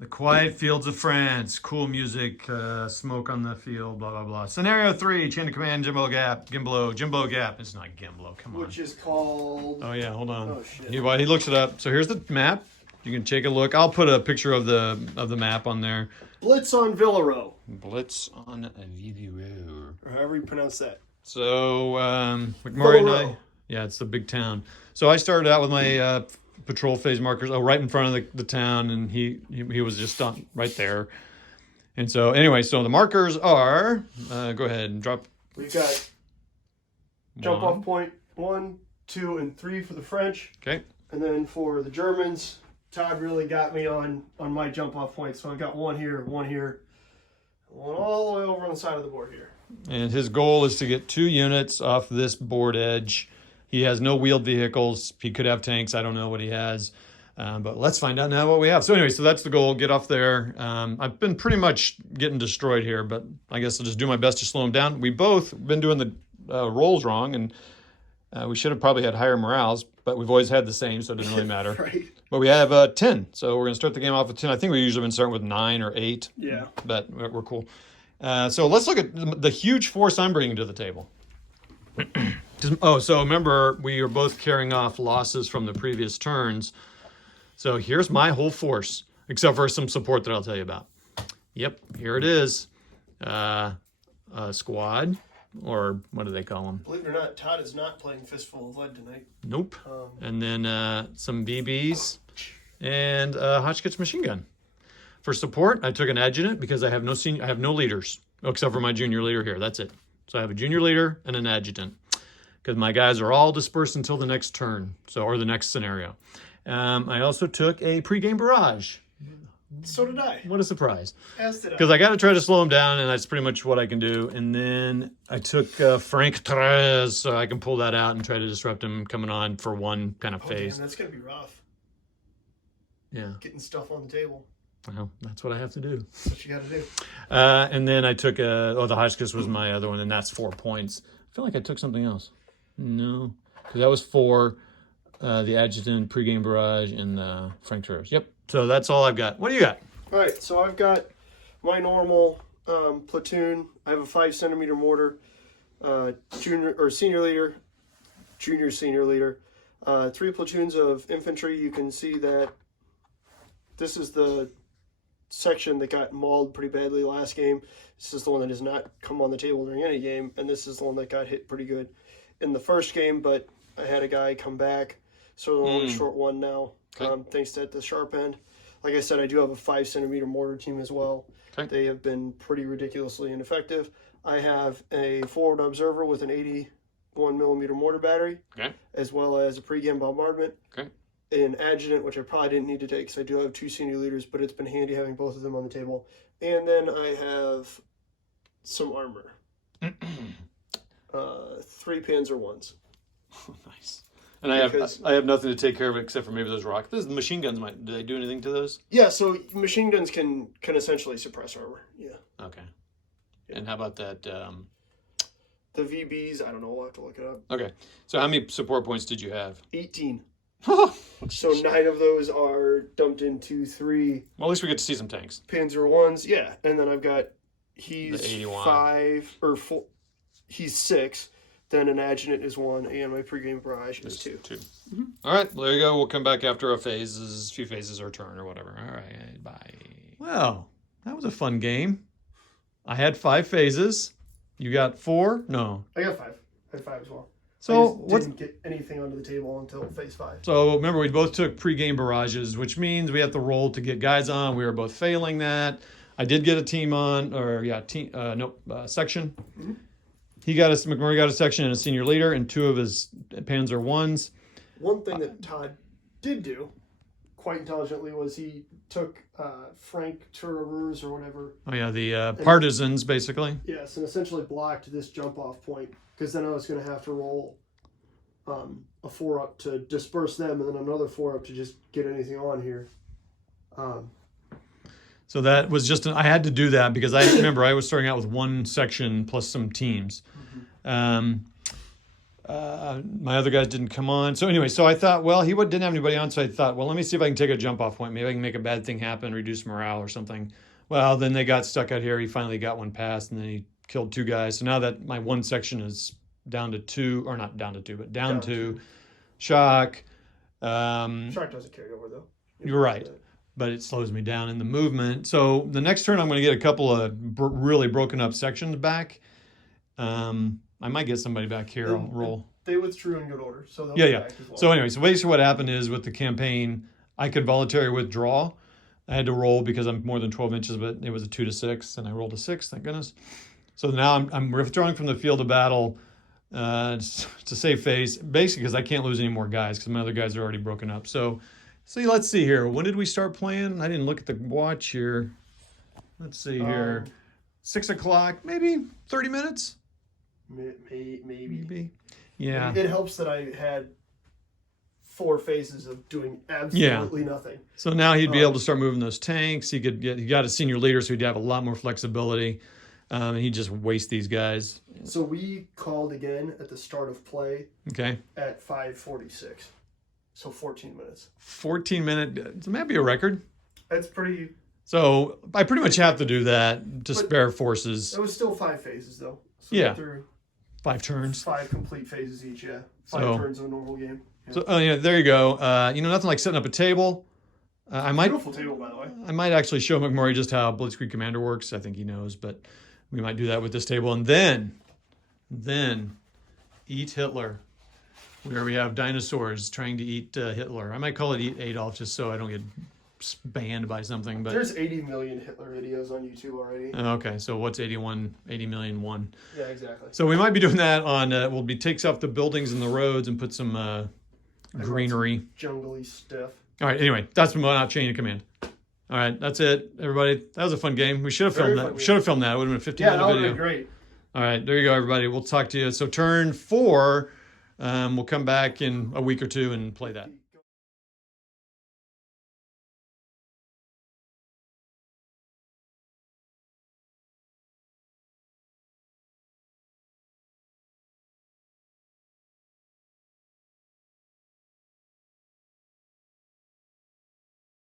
The quiet fields of France. Cool music. Smoke on the field. Blah, blah, blah. Scenario 3. Chain of command. Gembloux Gap. It's not Gembloux. Come on. Which is called... Oh, yeah. Hold on. Oh, shit. He looks it up. So here's the map. You can take a look. I'll put a picture of the map on there. Blitz on Villerow. Blitz on Villerow. Or however you pronounce that. So, McMurray and I... Villerow. Yeah, it's the big town. So I started out with my... patrol phase markers right in front of the town, and he was just on right there. And so anyway, so the markers are go ahead and drop. We've got jump off point 1, 2, and 3 for the French. Okay. And then for the Germans, Todd really got me on my jump off point. So I've got one here, one all the way over on the side of the board here. And his goal is to get 2 units off this board edge. He has no wheeled vehicles. He could have tanks. I don't know what he has. But let's find out now what we have. So anyway, so that's the goal. Get off there. I've been pretty much getting destroyed here, but I guess I'll just do my best to slow him down. We both been doing the rolls wrong, and we should have probably had higher morales, but we've always had the same, so it doesn't really matter. Right. But we have 10, so we're going to start the game off with 10. I think we usually been starting with 9 or 8. Yeah. But we're cool. So let's look at the huge force I'm bringing to the table. So remember, we are both carrying off losses from the previous turns. So here's my whole force, except for some support that I'll tell you about. Yep, here it is. Squad, or what do they call them? Believe it or not, Todd is not playing Fistful of Lead tonight. Nope. And then some BBs and a Hotchkiss machine gun. For support, I took an adjutant because I have no leaders, except for my junior leader here. That's it. So I have a junior leader and an adjutant, because my guys are all dispersed until the next turn, or the next scenario. I also took a pregame barrage. So did I. What a surprise. As did I. Because I got to try to slow him down, and that's pretty much what I can do. And then I took Frank Therese, so I can pull that out and try to disrupt him coming on for one kind of phase. Damn, that's going to be rough. Yeah. Getting stuff on the table. Well, that's what I have to do. That's what you got to do. And then I took the Hotchkiss was my other one, and that's 4 points. I feel like I took something else. No, because that was 4, the adjutant, pregame barrage, and Frank Therese. Yep. So that's all I've got. What do you got? All right, so I've got my normal platoon. I have a 5-centimeter mortar, senior leader, junior senior leader, 3 platoons of infantry. You can see that this is the section that got mauled pretty badly last game. This is the one that has not come on the table during any game, and this is the one that got hit pretty good in the first game, but I had a guy come back, so we're only short one now, thanks to the sharp end. Like I said, I do have a 5-centimeter mortar team as well. Okay. They have been pretty ridiculously ineffective. I have a forward observer with an 81-millimeter mortar battery, as well as a pregame bombardment. An adjutant, which I probably didn't need to take because I do have 2 senior leaders, but it's been handy having both of them on the table. And then I have some armor. 3 Panzer ones. Nice. And I have nothing to take care of it except for maybe those rockets. The machine guns do they do anything to those? Yeah, so machine guns can essentially suppress armor. Yeah. Okay. Yeah. And how about that? The VBs, I don't know. We'll have to look it up. Okay. So how many support points did you have? 18. So 9 of those are dumped into 3. Well, at least we get to see some tanks. Panzer ones, yeah. And then I've got he's the 81. 5 or 4. He's 6. Then an adjutant is 1, and my pregame barrage is 2. Mm-hmm. All right, well, there you go. We'll come back after a few phases or a turn or whatever. All right, bye. Well, that was a fun game. I had 5 phases. You got 4? No. I got 5. I had 5 as well. So I didn't get anything onto the table until phase 5. So remember, we both took pregame barrages, which means we have to roll to get guys on. We were both failing that. I did get a team on, section. Mm-hmm. McMurray got a section and a senior leader and 2 of his Panzer ones. One thing that Todd did do quite intelligently was he took Frank Therese or whatever. Oh yeah, the partisans basically. Yes, and essentially blocked this jump off point, because then I was going to have to roll a 4-up to disperse them, and then another 4-up to just get anything on here. So that was I had to do that because I remember I was starting out with 1 section plus some teams. Mm-hmm. My other guys didn't come on. So anyway, so I thought, well, he didn't have anybody on. So I thought, well, let me see if I can take a jump off point. Maybe I can make a bad thing happen, reduce morale or something. Well, then they got stuck out here. He finally got one passed, and then he killed 2 guys. So now that my one section is down to 2, or not down to 2, but down to shock. Shock doesn't carry over though. You're right, but it slows me down in the movement. So the next turn, I'm going to get a couple of really broken up sections back. I might get somebody back here. I'll roll. They withdrew in good order, so they'll Yeah, be yeah. back as well. So anyway, so basically what happened is with the campaign, I could voluntarily withdraw. I had to roll because I'm more than 12 inches, but it was a 2 to 6, and I rolled a 6. Thank goodness. So now I'm withdrawing from the field of battle to save face, basically because I can't lose any more guys because my other guys are already broken up. So let's see here. When did we start playing? I didn't look at the watch here. Let's see here. 6 o'clock, maybe 30 minutes. Maybe. Yeah. It helps that I had 4 phases of doing absolutely nothing. So now he'd be able to start moving those tanks. He got a senior leader, so he'd have a lot more flexibility. And he'd just waste these guys. So we called again at the start of play. Okay. At 5:46. So 14 minutes. 14 minute. That might be a record. That's pretty. So I pretty much have to do that to spare forces. It was still 5 phases though. So Yeah. through 5 turns. 5 complete phases each. Yeah. 5 turns of a normal game. Yeah. So yeah, there you go. Nothing like setting up a table. I might. Beautiful table, by the way. I might actually show McMurray just how Blitzkrieg Commander works. I think he knows, but we might do that with this table, and then eat Hitler, where we have dinosaurs trying to eat Hitler. I might call it Eat Adolf, just so I don't get banned by something. But there's 80 million Hitler videos on YouTube already. Okay, so what's 80 million one? Yeah, exactly. So we might be doing that on. Takes off the buildings and the roads and put some greenery, jungly stuff. All right. Anyway, that's my chain of command. All right, that's it, everybody. That was a fun game. We should have filmed that. We should have filmed that. It would have been a 15-minute video. Yeah, that would have been great. All right, there you go, everybody. We'll talk to you. So turn 4, we'll come back in a week or 2 and play that.